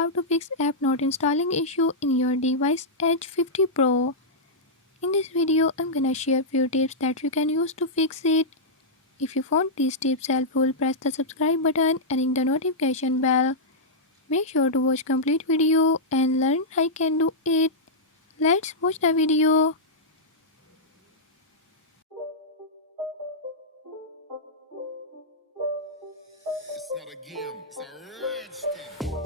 how to fix app not installing issue in your device Edge 50 Pro. In this video, I'm gonna share few tips that you can use to fix it. If you found these tips helpful, press the subscribe button and ring the notification bell. Make sure to watch complete video and learn how I can do it. Let's watch the video. It's not a game, it's a rich thing.